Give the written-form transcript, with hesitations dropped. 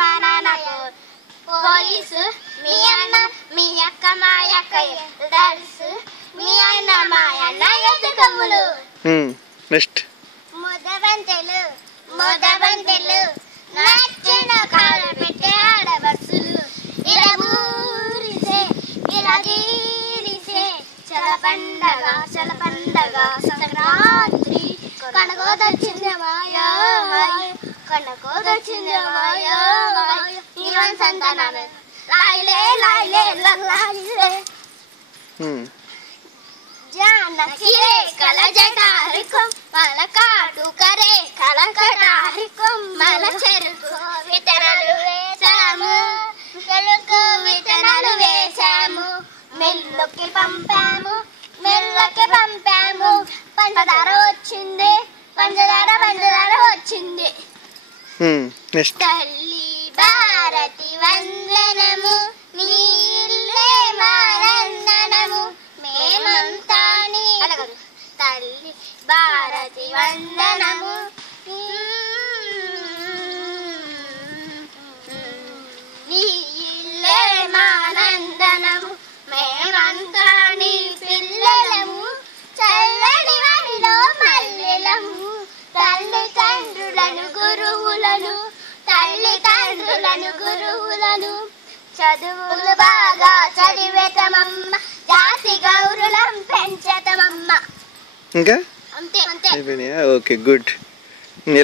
మా నాన్నకు పోలీసు, మీ అన్న మీ అక్క మా అక్క తెలుసు, మీ అన్న మా అన్న ఎత్తుకమ్ములు. నెక్స్ట్ ముదబంతెలు ముదబంతెలు నచ్చిన కాలు పెట్టే ఆడబస్సులు, ఇలా బూరిసే ఇలా తీరిసే చల పండగ సంక్రాంతి కనకోదొచ్చిందమాయో కనకోదొచ్చిందమాయో ఈవన్ సంతానమే లాయిలే లాయిలే లాయిలే जानकी रे कला जटारिकुम मल काटू करे कला कटारिकुम मल చెరుకు విత్తనాలు వేసాము చెరుకు విత్తనాలు వేసాము మెల్లకి పంపాము పంచదార వచ్చింది పంచదార వచ్చింది. నెక్స్ట్ తల్లి భారతి వందనము నీళ్ళే మానందనము మేమంతా తల్లి భారతి వందనము నీళ్ళే మానందనము మేమంతా నీ పిల్లలము చల్లని వరిలో మల్లెలము తల్లిదండ్రులను గురువులను చదువులు బాగా చదివేతమమ్మ జాతి గౌరవం పెంచతమమ్మ. ఇంకా అంతే అయిపోయినాయా? Okay good.